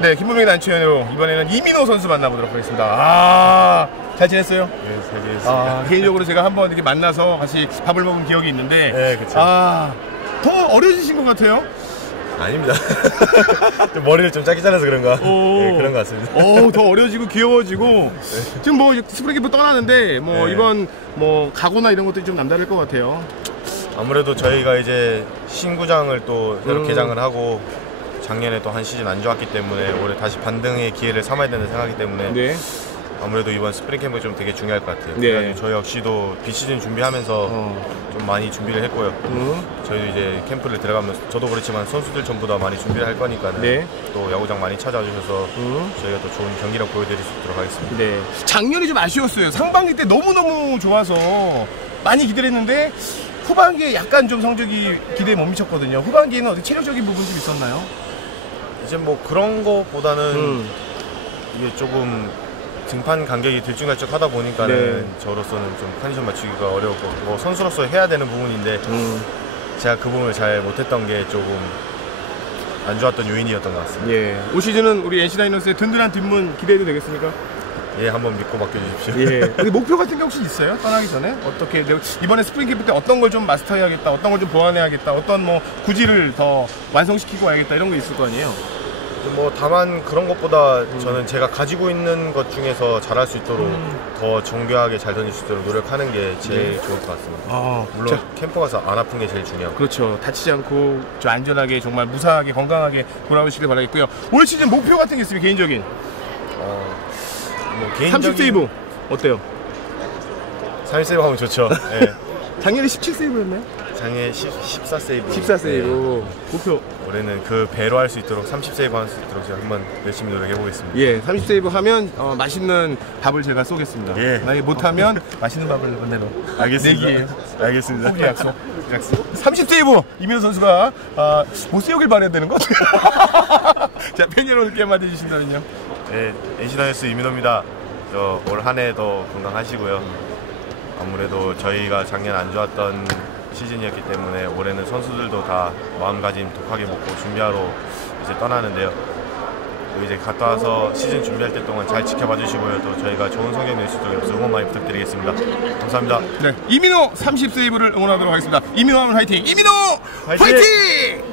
네, 김부명의 난치현으로 이번에는 이민호 선수 만나보도록 하겠습니다. 아, 잘 지냈어요? 네, 잘 지냈습니다. 아, 개인적으로 제가 한번 이렇게 만나서 같이 밥을 먹은 기억이 있는데. 네, 그쵸. 아, 더 어려지신 것 같아요? 아닙니다. 좀 머리를 좀 짧게 잘라서 그런가? 오. 네, 그런 것 같습니다. 오, 더 어려지고 귀여워지고. 지금 뭐 스프링 캠프 떠나는데 뭐 네. 이번 뭐 각오나 이런 것들이 좀 남다를 것 같아요. 아무래도 저희가 이제 신구장을 또 새로 음. 개장을 하고 작년에 또 한 시즌 안 좋았기 때문에 올해 다시 반등의 기회를 삼아야 되는 생각이기 때문에 네. 아무래도 이번 스프링 캠프 좀 되게 중요할 것 같아요. 네. 저희 역시도 비시즌 준비하면서 어. 좀 많이 준비를 했고요. 음. 저희도 이제 캠프를 들어가면서 저도 그렇지만 선수들 전부 다 많이 준비를 할 거니까는 네. 또 야구장 많이 찾아와 주셔서 음. 저희가 또 좋은 경기력 보여드릴 수 있도록 하겠습니다. 네. 작년이 좀 아쉬웠어요. 상반기 때 너무 너무 좋아서 많이 기대했는데 후반기에 약간 좀 성적이 기대에 못 미쳤거든요. 후반기에는 어떻게 체력적인 부분 좀 있었나요? 이제 뭐 그런 거보다는 음. 이게 조금 등판 간격이 들쭉날쭉 하다 보니까는 네. 저로서는 좀 컨디션 맞추기가 어려웠고 뭐 선수로서 해야 되는 부분인데 음. 제가 그 부분을 잘 못했던 게 조금 안 좋았던 요인이었던 것 같습니다. 예. 올 시즌은 우리 NC 다이너스의 든든한 뒷문 기대해도 되겠습니까? 예, 한번 믿고 맡겨주십시오. 예. 근데 목표 같은 게 혹시 있어요? 떠나기 전에 어떻게 내가 이번에 스프링 캠프 때 어떤 걸 좀 마스터해야겠다, 어떤 걸 좀 보완해야겠다, 어떤 뭐 구질을 더 완성시키고 와야겠다 이런 게 있을 거 아니에요? 뭐 다만 그런 것보다 저는 제가 가지고 있는 것 중에서 잘할 수 있도록 음. 더 정교하게 잘 던질 수 있도록 노력하는 게 제일 네. 좋을 것 같습니다. 아, 물론 캠프 가서 안 아픈 게 제일 중요하고 그렇죠. 다치지 않고 좀 안전하게 정말 무사하게 건강하게 돌아오시길 바라겠고요. 올 시즌 목표 같은 게 있으면 개인적인 어, 뭐30 개인적인 세이브 어때요? 30 세이브 하면 좋죠. 예. 작년에 17 세이브였나요? 장애 10, 14 세이브. 14 세이브 목표 네, 올해는 그 배로 할 수 있도록 30 세이브 할 수 있도록 제가 한번 열심히 노력해 보겠습니다. 예, 30 세이브 하면 어, 맛있는 밥을 제가 쏘겠습니다. 예. 만약에 못하면 맛있는 밥을 은혜로 내기예요. 알겠습니다. 포기 약속. 약속. 30 세이브 이민호 선수가 아, 못 세우길 바라야 되는 것. 자, 팬 여러분께 한마디 해주신다면요. 네, NC 다이너스 이민호입니다. 저올한 해 더 건강하시고요. 아무래도 저희가 작년 안 좋았던 시즌이었기 때문에 올해는 선수들도 다 마음가짐 독하게 먹고 준비하러 이제 떠나는데요. 또 이제 갔다 와서 시즌 준비할 때 동안 잘 지켜봐 주시고요. 또 저희가 좋은 성적 낼 수 있도록 옆에서 응원 많이 부탁드리겠습니다. 감사합니다. 네, 이민호 30 세이브를 응원하도록 하겠습니다. 이민호 하면 화이팅! 이민호 화이팅! 화이팅!